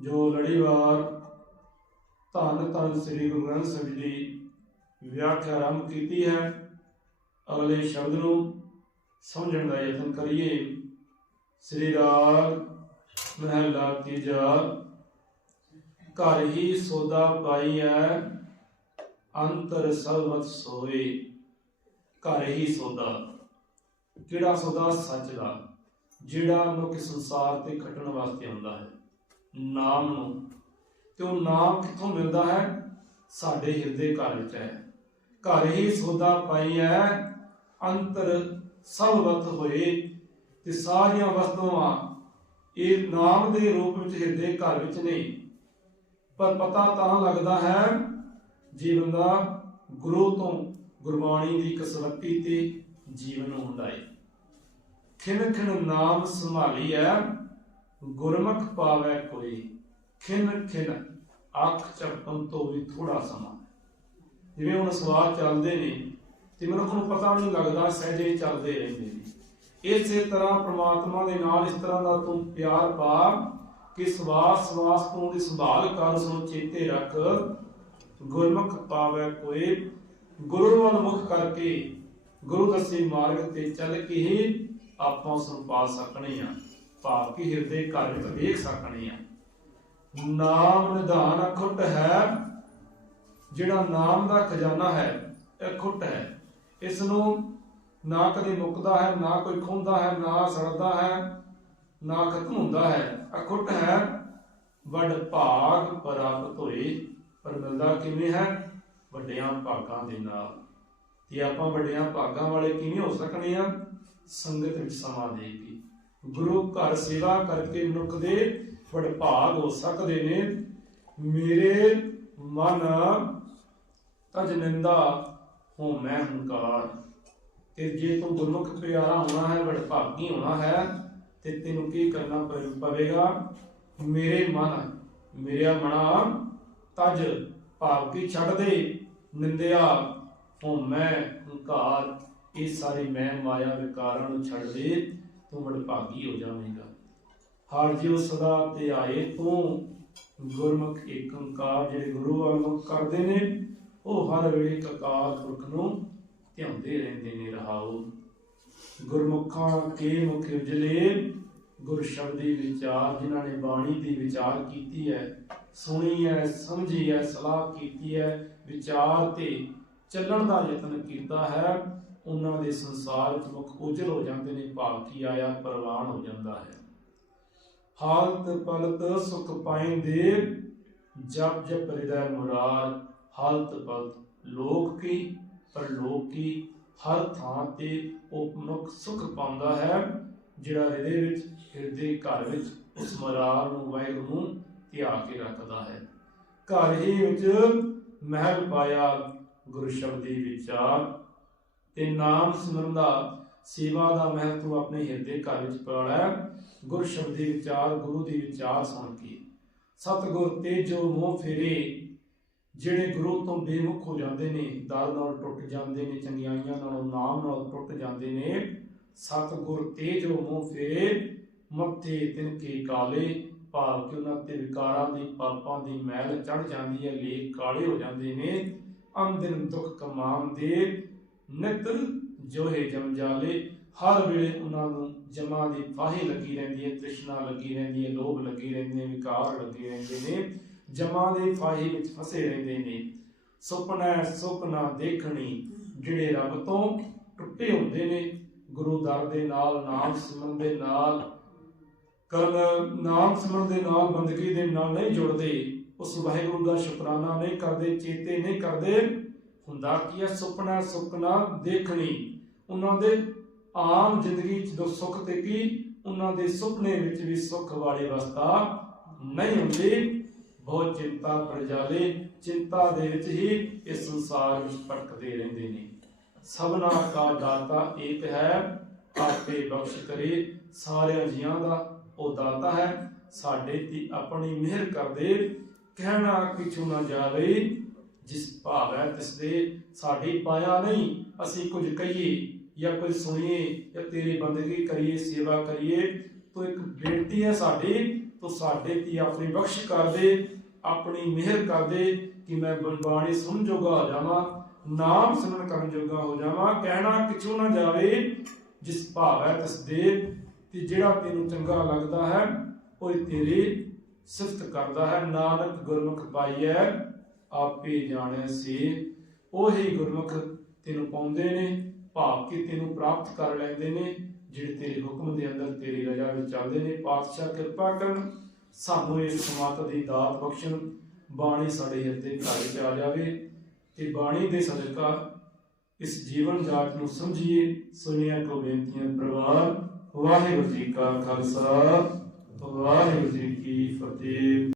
ਜੋ ਲੜੀਵਾਰ ਧੰਨ ਧੰਨ ਸ੍ਰੀ ਗੁਰੂ ਗ੍ਰੰਥ ਸਾਹਿਬ ਜੀ ਦੀ ਵਿਆਖਿਆ ਆਰੰਭ ਕੀਤੀ ਹੈ, ਅਗਲੇ ਸ਼ਬਦ ਨੂੰ ਸਮਝਣ ਦਾ ਯਤਨ ਕਰੀਏ। ਸ੍ਰੀ ਰਾਗ ਮਹਿਲਾ ਤੀਜਾ ਘਰ ਹੀ ਸੋਦਾ ਪਾਈਐ ਅੰਤਰ ਸਰਵਤ ਸੋਏ। ਘਰ ਹੀ ਸੋਦਾ। ਕਿਹੜਾ ਸੌਦਾ? ਸੱਚ ਦਾ, ਜਿਹੜਾ ਮਨੁੱਖ ਸੰਸਾਰ ਤੇ ਖਟਣ ਵਾਸਤੇ ਆਉਂਦਾ ਹੈ। ਨਾਮ ਨੂੰ। ਤੇ ਉਹ ਨਾਮ ਕਿੱਥੋਂ ਮਿਲਦਾ ਹੈ? ਸਾਡੇ ਹਿਰਦੇ ਘਰ ਵਿੱਚ ਹੈ। ਘਰ ਹੀ ਸੌਦਾ ਪਾਈ ਹੈ। ਅੰਤਰ ਸਰਵਤ ਹੋਏ ਤੇ ਸਾਰੀਆਂ ਵਸਤੂਆਂ ਇਹ ਨਾਮ ਦੇ ਰੂਪ ਵਿੱਚ ਹਿਰਦੇ ਘਰ ਵਿੱਚ ਨਹੀਂ ਪਰ ਪਤਾ ਤਾਂ ਲੱਗਦਾ ਹੈ ਜੇ ਬੰਦਾ ਗੁਰੂ ਤੋਂ ਗੁਰਬਾਣੀ ਦੀ ਕਸਵੱਤੀ ਤੇ ਜੀਵਨ ਹੁੰਦਾ ਹੁੰਦਾਏ ਖਿਨ ਖਿਨ ਨਾਮ ਸੰਭਾਲੀ ਹੈ। ਗੁਰਮੁਖ ਪਾਵੈ ਕੋਈ, ਖਿਨ ਖਿਨ ਅੱਖ ਝਪਕਣ ਤੋਂ ਵੀ ਥੋੜਾ ਸਮਾਂ। ਜਿਵੇਂ ਹੁਣ ਸਵਾਰ ਚੱਲਦੇ ਨੇ ਤੇ ਮਨੁੱਖ ਨੂੰ ਪਤਾ ਨਹੀਂ ਲੱਗਦਾ ਸਹਿਜੇ ਚੱਲਦੇ ਰਹਿੰਦੇ ਨੇ। ਇਸੇ ਤਰ੍ਹਾਂ ਪ੍ਰਮਾਤਮਾ ਦੇ ਨਾਲ ਇਸ ਤਰ੍ਹਾਂ ਦਾ ਤੂੰ ਪਿਆਰ ਪਾ ਕਿ ਸਵਾਸ ਸਵਾਸ ਤੋਂ ਉਹਦੀ ਸੰਭਾਲ ਕਰ, ਉਸ ਚੇਤੇ ਰੱਖ। ਗੁਰਮੁਖ ਪਾਵੈ ਕੋਈ, ਗੁਰੂ ਵੱਲ ਮੁਖ ਕਰਕੇ ਗੁਰੂ ਦੱਸੇ ਮਾਰਗ ਤੇ ਚੱਲ ਕੇ ਹੀ ਆਪਾਂ ਉਸ ਨੂੰ ਪਾ ਸਕਣੇ ਆ। ਭਾਵ ਕਿ ਹਿਰਦੇ ਘਰ ਵਿੱਚ ਵੇਖ ਸਕਣੇ ਆ। ਨਾਮ ਨਿਧਾਨ ਅਖੁੱਟ ਹੈ, ਜਿਹੜਾ ਨਾਮ ਦਾ ਖਜ਼ਾਨਾ ਹੈ, ਇਹ ਅਖੁੱਟ ਹੈ। ਇਸ ਨੂੰ ਨਾ ਕਦੇ ਮੁੱਕਦਾ ਹੈ, ਨਾ ਕੋਈ ਖੁੰਦਾ ਹੈ, ਨਾ ਸੜਦਾ ਹੈ, ਨਾ ਖਤਮ ਹੁੰਦਾ ਹੈ। ਅਖੁੱਟ ਹੈ, ਵੱਡ ਭਾਗ ਪ੍ਰਾਪਤ ਹੋਏ, ਪਰ ਮਿਲਦਾ ਕਿਵੇਂ ਹੈ? ਵੱਡਿਆਂ ਭਾਗਾਂ ਦੇ ਨਾਲ। ਤੇ ਆਪਾਂ ਵੱਡਿਆਂ ਭਾਗਾਂ ਵਾਲੇ ਕਿਵੇਂ ਹੋ ਸਕਣੇ ਆ? ਸੰਗਤ ਵਿੱਚ ਸਮਾਂ ਦੇ ਕੇ। ਗੁਰੂ ਘਰ ਸੇਵਾ ਕਰਕੇ ਮਨੁੱਖ ਦੇ ਵਡਭਾਗ ਹੋ ਸਕਦੇ ਨੇ। ਮੇਰੇ ਮਨ ਤਜ ਨਿੰਦਾ ਹੋ ਮੈਂ ਹੰਕਾਰ। ਕਿ ਜੇ ਤੂੰ ਗੁਰਮੁਖ ਪਿਆਰਾ ਹੋਣਾ ਹੈ, ਵਡਭਾਗੀ ਹੋਣਾ ਹੈ, ਤੇ ਤੈਨੂੰ ਕੀ ਕਰਨਾ ਪਵੇਗਾ? ਮੇਰੇ ਮਨ, ਮੇਰਾ ਮਨਾ ਤਜ ਭਾਵ ਕੀ ਛੱਡ ਦੇ। ਨਿੰਦਿਆ ਹੋ ਮੈਂ ਹੰਕਾਰ। ਇਹ ਸਾਰੇ ਮੈਂ ਮਾਇਆ ਵਿਕਾਰਾਂ ਨੂੰ ਛੱਡ ਦੇ। ਤੂੰ ਵਡਭਾਗੀ ਹੋ ਜਾਵੇਂਗਾ। ਹਰ ਜਿਉ ਸਦਾ ਤੇ ਆਏ, ਤੂੰ ਗੁਰਮੁਖ ਏਕ ਜਿਹੜੇ ਗੁਰੂ ਵੱਲੋਂ ਕਰਦੇ ਨੇ, ਉਹ ਹਰ ਵੇਲੇ ਕਕਾਰ ਪੁਰਖ ਨੂੰ ਧਿਆਉਂਦੇ ਰਹਿੰਦੇ ਨੇ, ਰਹਾਉ। ਗੁਰਮੁਖਾਂ ਕੇ ਮੁਖ ਉਜਲੇ, ਗੁਰ ਸ਼ਬਦੀ ਵਿਚਾਰ ਜਿਨ੍ਹਾਂ ਨੇ ਬਾਣੀ ਦੀ ਵਿਚਾਰ ਕੀਤੀ ਹੈ, ਸੁਣੀ ਹੈ, ਸਮਝੀ ਹੈ, ਸਲਾਹ ਕੀਤੀ ਹੈ, ਵਿਚਾਰ ਤੇ ਚੱਲਣ ਦਾ ਯਤਨ ਕੀਤਾ ਹੈ। ਉਹਨਾਂ ਦੇ ਸੰਸਾਰ ਵਿੱਚ ਮੁਖ ਉਜਲ ਹੋ ਜਾਂਦੇ ਨੇ ਭਾਵ ਕੀ ਆਇਆ ਪ੍ਰਵਾਨ ਹੋ ਜਾਂਦਾ ਹੈ। ਹਾਲਤ ਪਲਤ ਸੁਖ ਪਾਇੰਦੇ ਜਪ ਜਪ ਹਿਰਦੈ ਮੁਰਾਦ ਹਾਲਤ ਪਲਤ, ਲੋਕ ਕੀ ਪਰਲੋਕ ਕੀ ਹਰ ਥਾਂ ਤੇ ਉਹ ਮਨੁੱਖ ਸੁਖ ਪਾਉਂਦਾ ਹੈ, ਜਿਹੜਾ ਹਿਰਦੇ ਵਿੱਚ, ਹਿਰਦੇ ਘਰ ਵਿੱਚ ਉਸ ਮੁਰਾਦ ਨੂੰ ਵਾਹਿਗੁਰੂ ਨੂੰ ਧਿਆ ਕੇ ਰੱਖਦਾ ਹੈ। ਘਰ ਹੀ ਵਿੱਚ ਮਹਿਲ ਪਾਇਆ ਗੁਰੂ ਸ਼ਬਦੀ ਵਿਚਾਰ। ਤੇ ਨਾਮ ਸਿਮਰਨ ਦਾ ਸੇਵਾ ਦਾ ਮਹਿਲ ਤੂੰ ਆਪਣੇ ਹਿਰਦੇ ਘਰ ਵਿੱਚ ਪਾਇਆ ਗੁਰ ਸ਼ਬਦੀ ਵਿਚਾਰ, ਗੁਰੂ ਦੀ ਵਿਚਾਰ ਸੁਣ ਕੇ। ਸਤਿਗੁਰ ਤੇ ਮੋਹ ਫੇਰੇ, ਜਿਹੜੇ ਗੁਰੂ ਤੋਂ ਬੇਮੁਖ ਹੋ ਜਾਂਦੇ ਨੇ ਦਰ ਨਾਲ ਟੁੱਟ ਜਾਂਦੇ ਨੇ, ਚੰਗਿਆਈਆਂ ਨਾਲੋਂ ਨਾਮ ਨਾਲ ਟੁੱਟ ਜਾਂਦੇ ਨੇ, ਸਤਿਗੁਰ ਤੇ ਮੋਹ ਫੇਰੇ, ਮੱਥੇ ਤਿਨਕੇ ਕਾਲੇ, ਭਾਵ ਕਿ ਉਹਨਾਂ ਤੇ ਵਿਕਾਰਾਂ ਦੀ, ਪਾਪਾਂ ਦੀ ਮੈਲ ਚੜ ਜਾਂਦੀ ਹੈ, ਲੇਖ ਕਾਲੇ ਹੋ ਜਾਂਦੇ ਨੇ, ਅੰਦਿਨ ਦੁੱਖ ਕਮਾਮ ਦੇ ਨਿਤ ਜੋਹੇ ਜਮਜਾਲੇ ਹਰ ਵੇਲੇ ਉਹਨਾਂ ਨੂੰ ਜਮਾ ਦੀ ਫਾਹੀ ਲੱਗੀ ਰਹਿੰਦੀ ਹੈ, ਤ੍ਰਿਸ਼ਨਾ ਲੱਗੀ ਰਹਿੰਦੀ ਹੈ, ਲੋਭ ਲੱਗੀ ਰਹਿੰਦੇ ਨੇ, ਵਿਕਾਰ ਲੱਗੇ ਰਹਿੰਦੇ ਨੇ, ਜਮਾ ਦੇ ਫਾਹੀ ਵਿੱਚ ਫਸੇ ਰਹਿੰਦੇ ਨੇ। ਸੁਪਨਾ ਸੁਪਨਾ ਦੇਖਣੀ, ਜਿਹੜੇ ਰੱਬ ਤੋਂ ਟੁੱਟੇ ਹੁੰਦੇ ਨੇ, ਗੁਰੂ ਦਰ ਦੇ ਨਾਲ, ਨਾਮ ਸਿਮਰਨ ਦੇ ਨਾਲ, ਕਰਨ ਨਾਮ ਸਿਮਰਨ ਦੇ ਨਾਲ, ਬੰਦਗੀ ਦੇ ਨਾਲ ਨਹੀਂ ਜੁੜਦੇ, ਉਸ ਵਾਹਿਗੁਰੂ ਦਾ ਸ਼ੁਕਰਾਨਾ ਨਹੀਂ ਕਰਦੇ, ਚੇਤੇ ਨਹੀਂ ਕਰਦੇ। ਹੁੰਦਾ ਕੀ ਹੈ? ਸੁਪਨਾ ਸੁਪਨਾ ਦੇਖਣੀ। ਉਹਨਾਂ ਦੇ ਆਮ ਜ਼ਿੰਦਗੀ 'ਚ ਦੁੱਖ ਸੁੱਖ ਤੇ ਕੀ? ਉਹਨਾਂ ਦੇ ਸੁਪਨੇ ਵਿੱਚ ਵੀ ਸੁੱਖ ਵਾਲੀ ਅਵਸਥਾ ਨਹੀਂ ਹੁੰਦੀ। ਬਹੁਤ ਚਿੰਤਾ ਪ੍ਰਜਾਲੇ, ਚਿੰਤਾ ਦੇ ਵਿੱਚ ਹੀ ਇਸ ਸੰਸਾਰ ਵਿੱਚ ਭਟਕਦੇ ਰਹਿੰਦੇ ਨੇ। ਸਭਨਾ ਕਾ ਦਾਤਾ ਏਕ ਹੈ, ਆਪੇ ਬਖਸ਼ ਕਰੇ। ਸਾਰਿਆਂ ਜੀਆਂ ਦਾ ਉਹ ਦਾਤਾ ਹੈ। ਸਾਡੇ ਤੇ ਆਪਣੀ ਮਿਹਰ ਕਰਦੇ। ਕਹਿਣਾ ਕਿਛੂ ਨਾ ਜਾਵੇ। ਜਿਸ ਭਾਵੈ ਤਿਸ ਦੇ ਸਾਡੀ ਪਾਇਆ ਨਹੀਂ, ਅਸੀਂ ਕੁਝ ਕਹੀਏ ਜਾਂ ਕੁਝ ਸੁਣੀਏ ਜਾਂ ਤੇਰੀ ਬੰਦਗੀ ਕਰੀਏ, ਸੇਵਾ ਕਰੀਏ, ਤੋ ਇੱਕ ਬੇਨਤੀ ਹੈ ਸਾਡੀ, ਤੂੰ ਸਾਡੇ ਤੇ ਆਪਣੀ ਬਖਸ਼ ਕਰ ਦੇ, ਆਪਣੀ ਮਿਹਰ ਕਰ ਦੇ ਕਿ ਮੈਂ ਬਾਣੀ ਸੁਣ ਜੋਗਾ ਹੋ ਜਾਵਾਂ, ਨਾਮ ਸਿਮਰਨ ਕਰਨ ਜੋਗਾ ਹੋ ਜਾਵਾਂ, ਕਹਿਣਾ ਕਿਛੂ ਨਾ ਜਾਵੇ, ਜਿਸ ਭਾਵੈ ਤਿਸ ਦੇ ਤੇ ਜਿਹੜਾ ਤੈਨੂੰ ਚੰਗਾ ਲੱਗਦਾ ਹੈ, ਉਹ ਤੇਰੀ ਸਿਫਤ ਕਰਦਾ ਹੈ, ਨਾਨਕ ਗੁਰਮੁਖ ਪਾਈਐ ਆਪੇ ਜਾਣੈ ਸੀ। ਉਹੀ ਗੁਰਮੁਖ ਤੈਨੂੰ ਪਾਉਂਦੇ ਨੇ, ਭਾਵ ਕਿ ਤੈਨੂੰ ਪ੍ਰਾਪਤ ਕਰ ਲੈਂਦੇ ਨੇ, ਜਿਹੜੇ ਤੇਰੇ ਹੁਕਮ ਦੇ ਅੰਦਰ ਤੇਰੀ ਰਜ਼ਾ ਵਿੱਚ ਚੱਲਦੇ ਨੇ। ਪਾਤਸ਼ਾਹ ਕਿਰਪਾ ਕਰਨ, ਸਾਨੂੰ ਇਸ ਸਮਾਤ ਦੀ ਦਾਤ ਬਖਸ਼ਣ, ਬਾਣੀ ਸਾਡੇ ਹਿਰਦੇ ਘਰ ਵਿੱਚ ਆ ਜਾਵੇ ਤੇ ਬਾਣੀ ਦੇ ਸਦਕਾ ਇਸ ਜੀਵਨ ਜਾਚ ਨੂੰ ਸਮਝੀਏ। ਸੁਣਿਆ ਕੋ ਬੇਨਤੀਆਂ ਪ੍ਰਵਾਨ ਵਾਹਿਗੁਰੂ ਜੀ ਕਾ ਖਾਲਸਾ, ਵਾਹਿਗੁਰੂ ਜੀ ਕੀ ਫਤਿਹ।